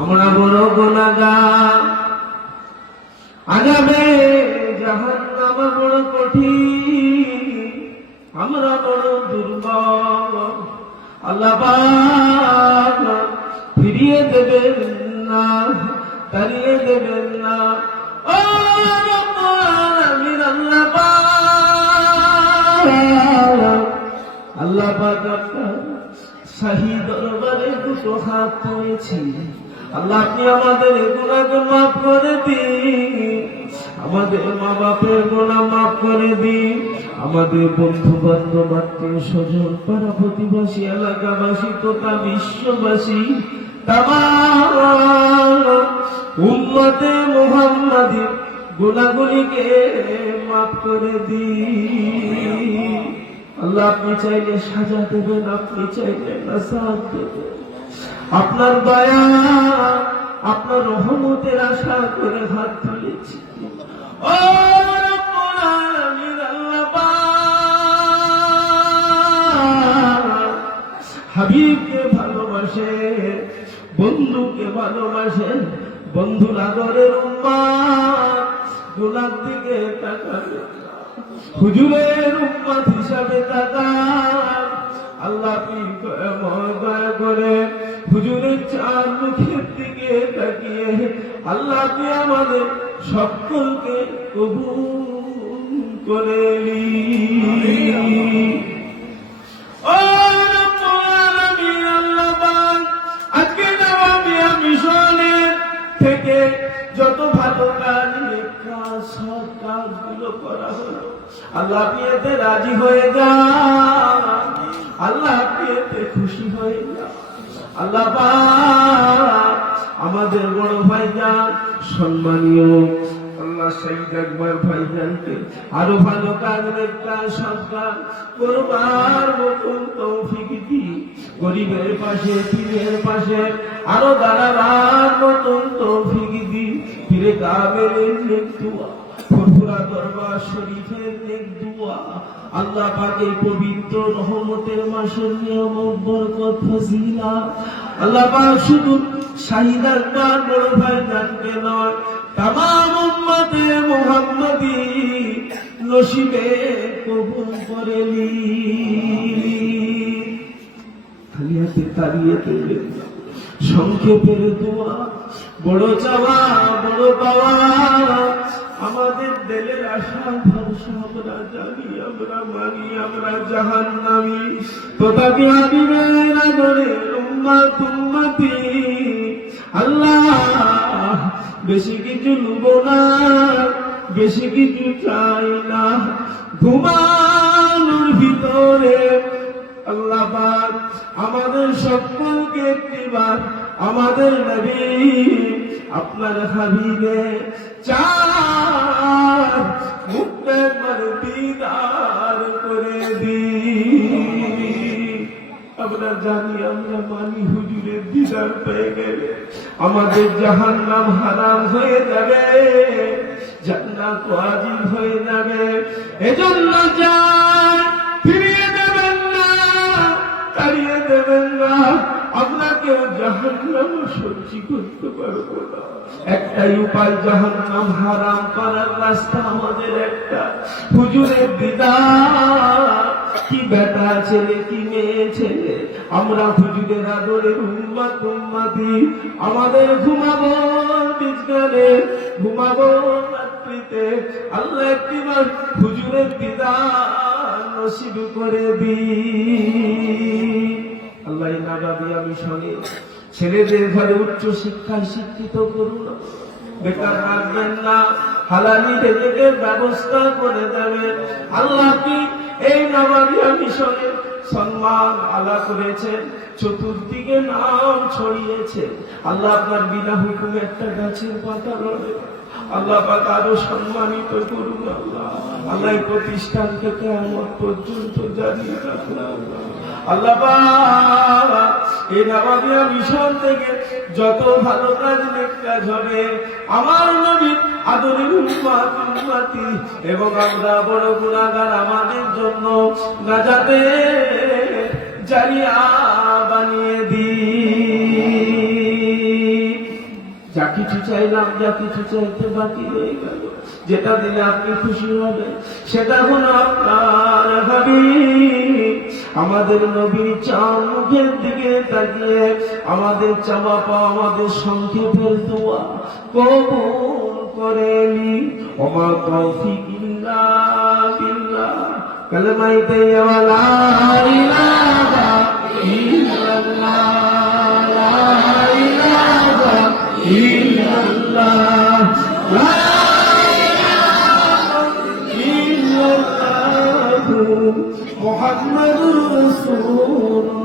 আমরা বড় গুনাহগার, আযাবে জাহান্নাম বড় কঠিন, আমরা বড় দুর্বল। আল্লাহ পাক ফিরিয়ে দেবেন না, তাড়িয়ে দেবেন না। ও রব্বুল আলামিন, আল্লাহ পাক আপনার শাহী দরবারে দুটো হাত তুলেছি। আল্লাহ, আপনি আমাদের গুনাহকে মাফ করে দিন, আমাদের মা বাপের গুনাহ মাফ করে দিন, আমাদের বন্ধু বান্ধব, আত্মীয় স্বজন, পাড়া প্রতিবেশী, এলাকাবাসী তথা বিশ্ববাসী তামাম উম্মতে মুহাম্মাদী গুনাহগুলিকে মাফ করে দিন। আল্লাহ, আপনি চাইলে সাজা দেবেন, আপনি চাইলে নাজাত দেবেন। আপনার দয়া, আপনার রহমতের আশা করে হাত তুলেছি। ও রব্বুল আলামিন, আল্লাহ পাক হাবিবকে ভালোবাসে, বন্ধুকে ভালোবাসে, বন্ধুর আদরের উম্মত গুনার দিকে তাকাবে, হুজুরের উম্মত হিসাবে তাকান। আল্লাহ, আপনি দয়া করে হুজুরের চার মুখের দিকে তাকিয়ে আল্লাহ আপনি আমাদের সকলকে কবুল করে নিন। ও রব্বুল আলামিন, আল্লাহ পাক আজকে নওয়াবিয়া মিশনের থেকে যত ভালো কাজ, সব কাজগুলো করা হলো, আল্লাহ আপনি এতে রাজি হয়ে যান, আল্লাহ আপনি এতে খুশি হয়ে যান। আল্লাহ পাক আমাদের বড় ভাইজান, সম্মানীয় আল্লাহ শহীদ আকবর ভাইজানকে আরো ভালো কাজ, নেককার সৎকার করবার মতন তৌফিক দিন, গরিবের পাশে, পীরের পাশে আরো দাঁড়াবার মতন তৌফিক দিন। পীরে কামেলের নেক দুয়া, ফুরফুরা দরবার শরীফের নেক দুয়া, আল্লাহ পাক এই পবিত্র রহমতের মাসের নিয়ামত, বরকত, ফজিলাত আল্লাহ পাক শুধু শহীদ আকবর বড় ভাইজানকে নয়, তামাম উম্মতে মুহাম্মাদী নসিবে কবুল করে নিন। খালি হাতে তাড়িয়ে দেবেন। সংক্ষেপের দোয়া, বড় চাওয়া বড় পাওয়া, আমাদের দিলের আশা ভরসা আমরা জানি, আমরা মানি, আমরা জাহান্নামী, তথাপি হাবিবের আদরের উম্মত উম্মতি। আল্লাহ, বেশি কিছু লুব না, বেশি কিছু চাই না, ঘুমানোর ভিতরে আল্লাহ পাক আমাদের সকলকে একটিবার আমাদের নবী আপনার হাবিবে চার মুখটা একবার দিদার করে দিন। আমরা জানি, আমরা মানি, হুজুরের দিদার পেয়ে গেলে আমাদের জাহান্নাম হারাম হয়ে যাবে, জান্নাত ওয়াজিব হয়ে যাবে। এজন্য চাই, ফিরিয়ে দেবেন না, তাড়িয়ে দেবেন না, আপনাকে জাহান্নাম সহ্য করতে পারবো না। একটাই উপায়, জাহান্নাম হারাম করার রাস্তা আমাদের একটা, হুজুরের দিদার। কি বেটা ছেলে, কি মেয়ে ছেলে, আমরা হুজুরের আদরের উম্মত উম্মতি, আমাদের ঘুমাবো বিছানে, ঘুমাবো রাত্রিতে, আল্লাহ একটিবার হুজুরের দিদার নসিব করে দিন। আল্লাহ নাগাবিয়া মিশনে ছেলেদের ঘরে উচ্চ শিক্ষায় শিক্ষিত করুন, বেকার রাখবেন না, হালালি রিজিকের ব্যবস্থা করে দেবেন। আল্লাহ কি এই নাগাবিয়া মিশনে সম্মান আলা করেছেন, চতুর্দিকে নাম ছড়িয়েছে। আল্লাহ আপনার বিনা হুকুমে একটা গাছের পাতা লড়ে, আল্লাহ পাক আরো সম্মানিত করুন। আল্লাহ, আল্লাহ এই প্রতিষ্ঠানকে কিয়ামত পর্যন্ত জারি রাখুন। আল্লাহ পাক এই নাগাবিয়া মিশন থেকে যত ভালো কাজ, নেক কাজ হবে, আমার নবী আদরের উম্মত উম্মতি এবং আমরা বড় গুনাহগার, আমাদের জন্য নাজাতে জারিয়া বানিয়ে দিন। যা কিছু চাইলাম, যা কিছু চাইতে বাকি রয়ে গেল, যেটা দিলে আপনি খুশি হবেন সেটা হলো আপনার হাবিব আমাদের নবীর চার মুখের দিকে তাকিয়ে আমাদের চাওয়া পাওয়া, আমাদের সংক্ষেপের দোয়া কবুল করেনি। ওমা তৌফিক ইল্লা বিল্লাহ। কালেমায়ে তাইয়্যিবা লা ইলাহা ইল্লাল্লাহ, লা ইলাহা ইল্লাল্লাহ, লা ইলাহা ইল্লাল্লাহ, মুহাম্মাদুর রাসূলুল্লাহ।